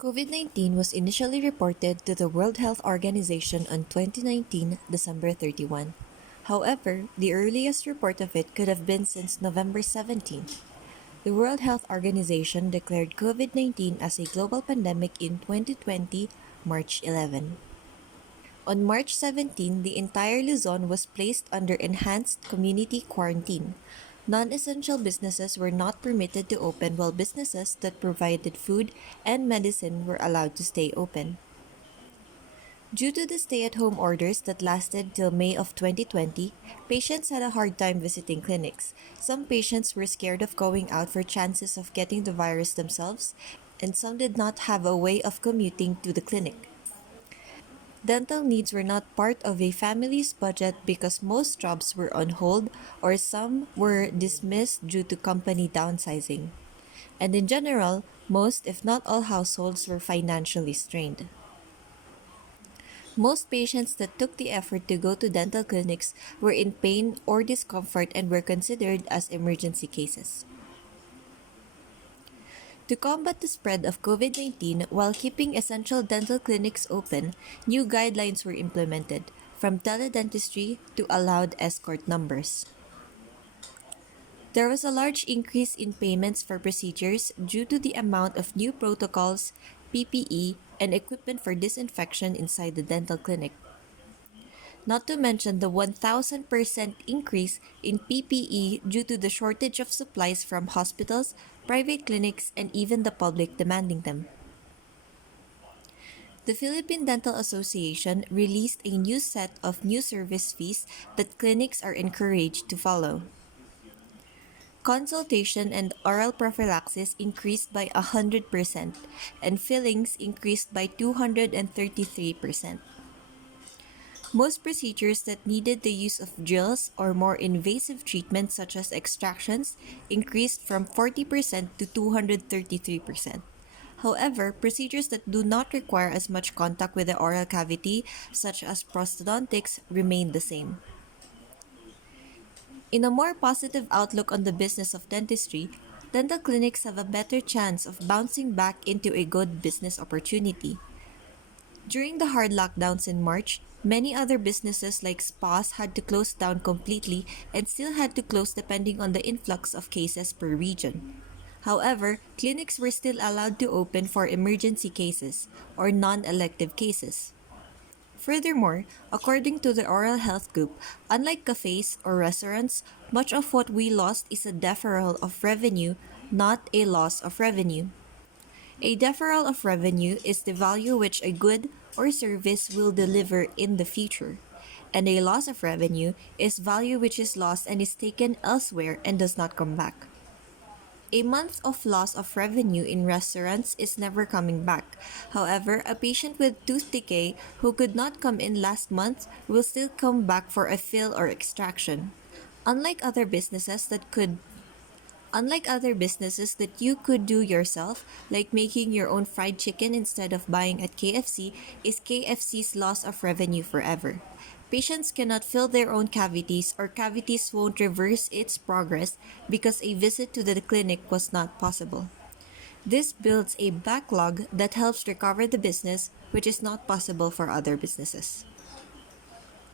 COVID-19 was initially reported to the World Health Organization on 2019, December 31. However, the earliest report of it could have been since November 17. The World Health Organization declared COVID-19 as a global pandemic in 2020, March 11. On March 17, the entire Luzon was placed under enhanced community quarantine. Non-essential businesses were not permitted to open while businesses that provided food and medicine were allowed to stay open. Due to the stay-at-home orders that lasted till May of 2020, patients had a hard time visiting clinics. Some patients were scared of going out for chances of getting the virus themselves, and some did not have a way of commuting to the clinic. Dental needs were not part of a family's budget because most jobs were on hold or some were dismissed due to company downsizing. And in general, most, if not all, households were financially strained. Most patients that took the effort to go to dental clinics were in pain or discomfort and were considered as emergency cases. To combat the spread of COVID-19 while keeping essential dental clinics open, new guidelines were implemented, from teledentistry to allowed escort numbers. There was a large increase in payments for procedures due to the amount of new protocols, PPE, and equipment for disinfection inside the dental clinic. Not to mention the 1,000% increase in PPE due to the shortage of supplies from hospitals, private clinics, and even the public demanding them. The Philippine Dental Association released a new set of new service fees that clinics are encouraged to follow. Consultation and oral prophylaxis increased by 100%, and fillings increased by 233%. Most procedures that needed the use of drills or more invasive treatments such as extractions increased from 40% to 233%. However, procedures that do not require as much contact with the oral cavity, such as prosthodontics, remain the same. In a more positive outlook on the business of dentistry, dental clinics have a better chance of bouncing back into a good business opportunity. During the hard lockdowns in March, many other businesses like spas had to close down completely and still had to close depending on the influx of cases per region. However, clinics were still allowed to open for emergency cases or non-elective cases. Furthermore, according to the Oral Health Group, unlike cafes or restaurants, much of what we lost is a deferral of revenue, not a loss of revenue. A deferral of revenue is the value which a good or service will deliver in the future, and a loss of revenue is value which is lost and is taken elsewhere and does not come back. A month of loss of revenue in restaurants is never coming back. However, a patient with tooth decay who could not come in last month will still come back for a fill or extraction. Unlike other businesses that you could do yourself, like making your own fried chicken instead of buying at KFC, is KFC's loss of revenue forever. Patients cannot fill their own cavities or cavities won't reverse its progress because a visit to the clinic was not possible. This builds a backlog that helps recover the business, which is not possible for other businesses.